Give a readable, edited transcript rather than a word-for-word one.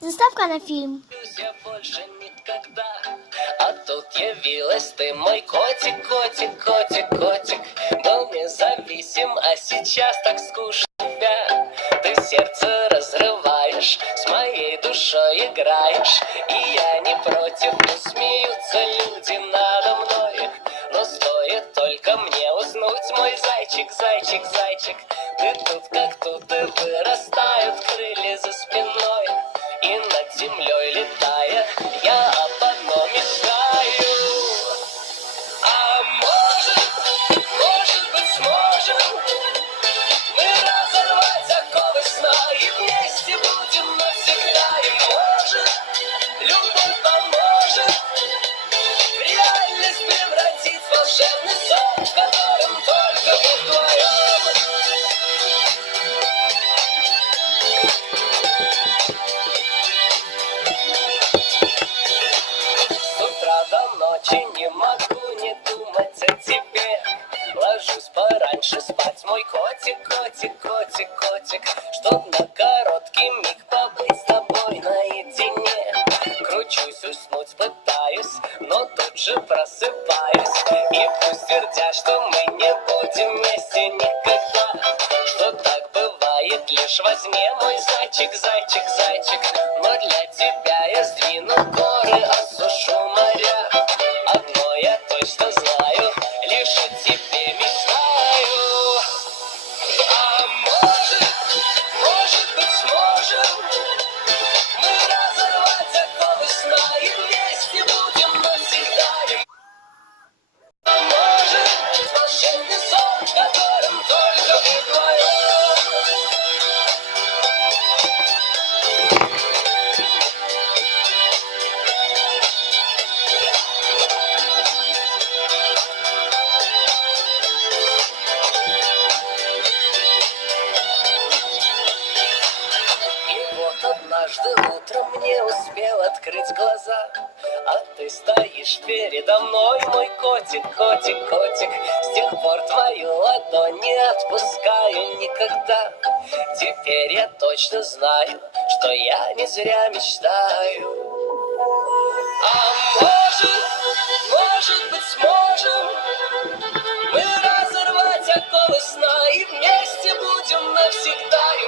Заставка на фильм. Я больше никогда, а тут явилась ты, мой котик, котик, котик, котик. Был независим, а сейчас так скучно тебя. Ты сердце разрываешь, с моей душой играешь. И я не против, пусть смеются люди надо мной. Но стоит только мне уснуть, мой зайчик, зайчик, зайчик. Ты тут как тут и вырастают крылья за спиной. И над землей летая, я об одном мечтаю. А может быть сможем мы разорвать оковы сна и вместе будем навсегда. И может, любовь поможет в реальность превратить волшебный сон, в котором только мы вдвоем. С утра до ночи не могу не думать о тебе. Ложусь пораньше спать, мой котик, котик, котик, котик, чтоб на короткий миг побыть с тобой наедине. Кручусь, уснуть пытаюсь, но тут же просыпаюсь. И пусть твердят, что мы не будем вместе никогда, что так бывает лишь во сне, мой зайчик, зайчик, зайчик. Но для тебя я сдвину горы, осушу моря. Одно я точно знаю, лишь о тебе мечтаю. А может быть сможем мы разорвать оковы сна и вместе будем навсегда. А может, волшебный сон, в котором только мы вдвоем. И вот однажды утром не успел открыть глаза, а ты стоишь передо мной, мой котик, котик, котик. С тех пор твою ладонь не отпускаю никогда. Теперь я точно знаю, что я не зря мечтаю. А может быть сможем мы разорвать оковы сна и вместе будем навсегда. И